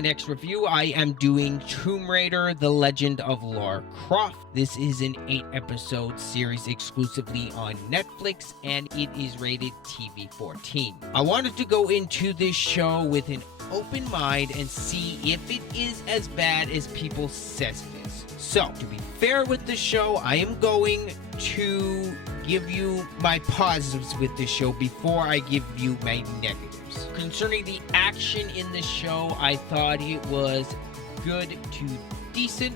my next review, I am doing Tomb Raider: The Legend of Lara Croft. This is an 8-episode series exclusively on Netflix, and it is rated TV-14. I wanted to go into this show with an open mind and see if it is as bad as people says it is. So, to be fair with the show, I am going to give you my positives with the show before I give you my negatives. Concerning the action in the show, I thought it was good to decent.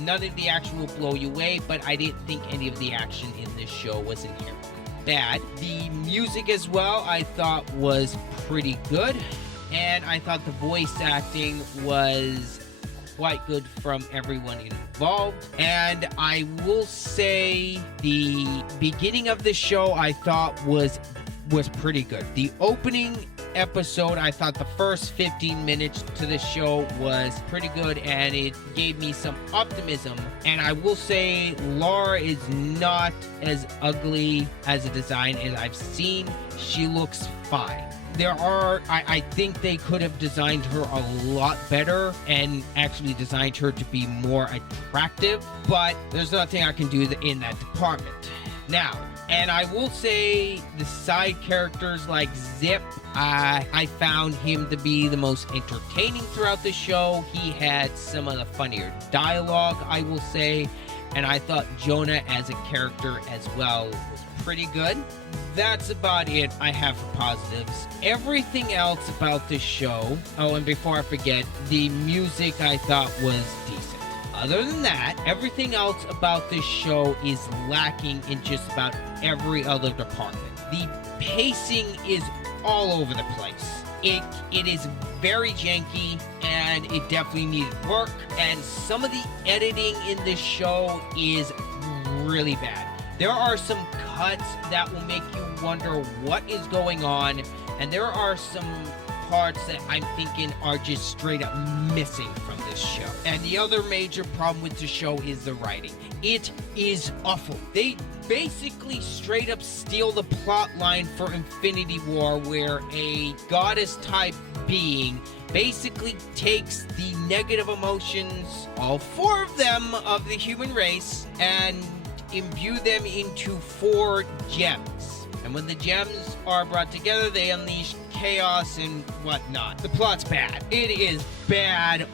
None of the action will blow you away, but I didn't think any of the action in this show was inherently bad. The music as well, I thought was pretty good, and I thought the voice acting was quite good from everyone involved. And I will say the beginning of the show I thought was pretty good. The opening episode, I thought the first 15 minutes to the show was pretty good, and it gave me some optimism. And I will say Lara is not as ugly as a design as I've seen. She looks fine. I think they could have designed her a lot better and actually designed her to be more attractive, but there's nothing I can do in that department. Now, and I will say the side characters like Zip, I found him to be the most entertaining throughout the show. He had some of the funnier dialogue, I will say, and I thought Jonah as a character as well was pretty good. That's about it I have for positives. Everything else about this show, oh, and before I forget, the music I thought was decent. Other than that, everything else about this show is lacking in just about every other department. The pacing is all over the place. It is very janky, and it definitely needed work, and some of the editing in this show is really bad. There are some cuts that will make you wonder what is going on, and there are some parts that I'm thinking are just straight up missing from this show. And the other major problem with the show is the writing. It is awful. They basically straight up steal the plot line for Infinity War, where a goddess type being basically takes the negative emotions, all 4 of them, of the human race, and imbue them into 4 gems. And when the gems are brought together, they unleash chaos and whatnot. The plot's bad. It is bad.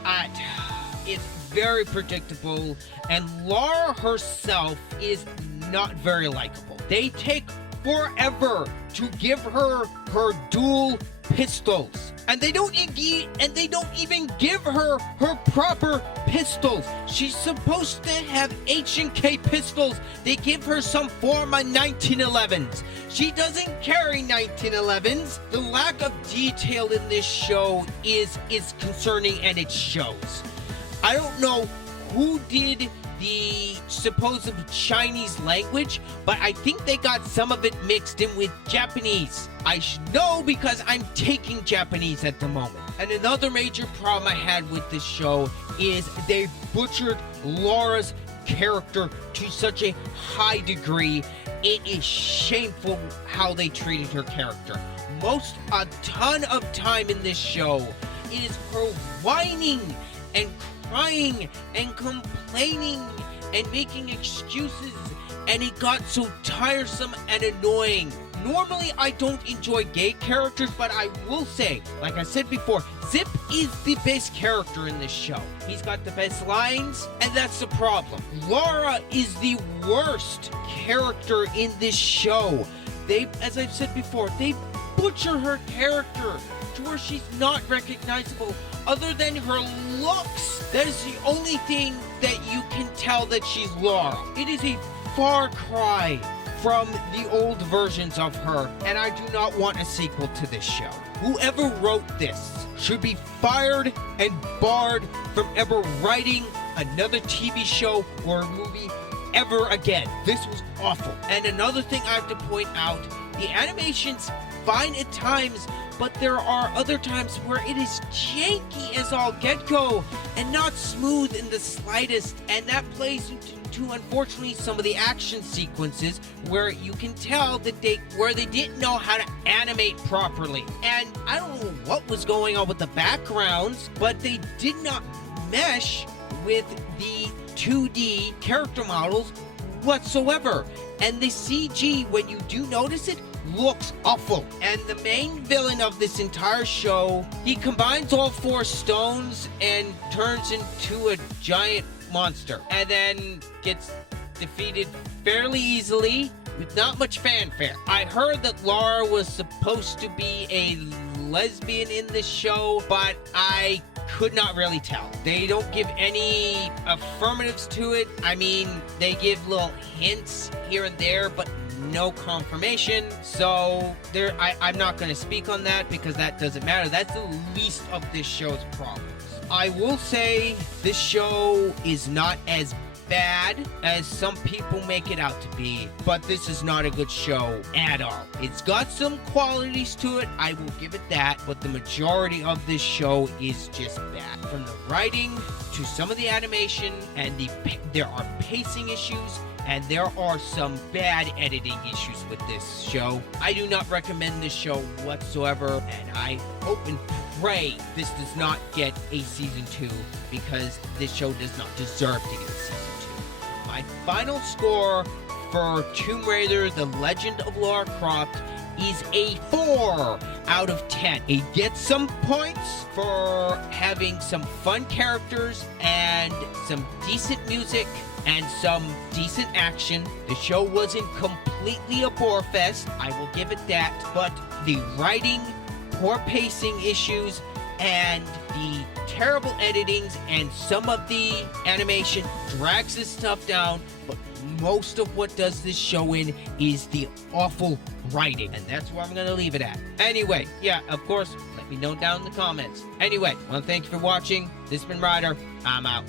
It's very predictable, and Lara herself is not very likable. They take forever to give her dual pistols, and they don't even give her proper pistols. She's supposed to have H&K pistols. They give her some form of 1911s. She doesn't carry 1911s. The lack of detail in this show is concerning, and it shows. I don't know who did the supposed Chinese language, but I think they got some of it mixed in with Japanese. I should know because I'm taking Japanese at the moment. And another major problem I had with this show is they butchered Lara's character to such a high degree. It is shameful how they treated her character. A ton of time in this show is her whining and crying and complaining and making excuses, and it got so tiresome and annoying. Normally, I don't enjoy gay characters, but I will say, like I said before, Zip is the best character in this show. He's got the best lines, and that's the problem. Lara is the worst character in this show. As I've said before, they butcher her character to where she's not recognizable other than her looks. That is the only thing that you can tell that she's Lara. It is a far cry from the old versions of her, and I do not want a sequel to this show. Whoever wrote this should be fired and barred from ever writing another TV show or a movie ever again. This was awful. And another thing I have to point out, the animation's fine at times, but there are other times where it is janky as all get-go and not smooth in the slightest, and that plays into unfortunately some of the action sequences where you can tell that they didn't know how to animate properly. And I don't know what was going on with the backgrounds, but they did not mesh with the 2D character models whatsoever. And the CG, when you do notice it, looks awful. And the main villain of this entire show, he combines all 4 stones and turns into a giant monster, and then gets defeated fairly easily with not much fanfare. I heard that Lara was supposed to be a lesbian in this show, but I could not really tell. They don't give any affirmatives to it. I mean, they give little hints here and there, but no confirmation. So I'm not going to speak on that because that doesn't matter. That's the least of this show's problems. I will say this show is not as bad as some people make it out to be, but this is not a good show at all. It's got some qualities to it, I will give it that, but the majority of this show is just bad. From the writing to some of the animation, and there are pacing issues, and there are some bad editing issues with this show. I do not recommend this show whatsoever, and I hope and pray this does not get a season 2, because this show does not deserve to get a season 2. My final score for Tomb Raider: The Legend of Lara Croft is a 4 out of 10. It gets some points for having some fun characters and some decent music and some decent action. The show wasn't completely a bore fest, I will give it that, but the writing, poor pacing issues, and the terrible editings and some of the animation drags this stuff down, but most of what does this show in is the awful writing, and that's where I'm going to leave it at. Anyway, yeah, of course, let me know down in the comments. Anyway, well, thank you for watching. This has been Ryder. I'm out.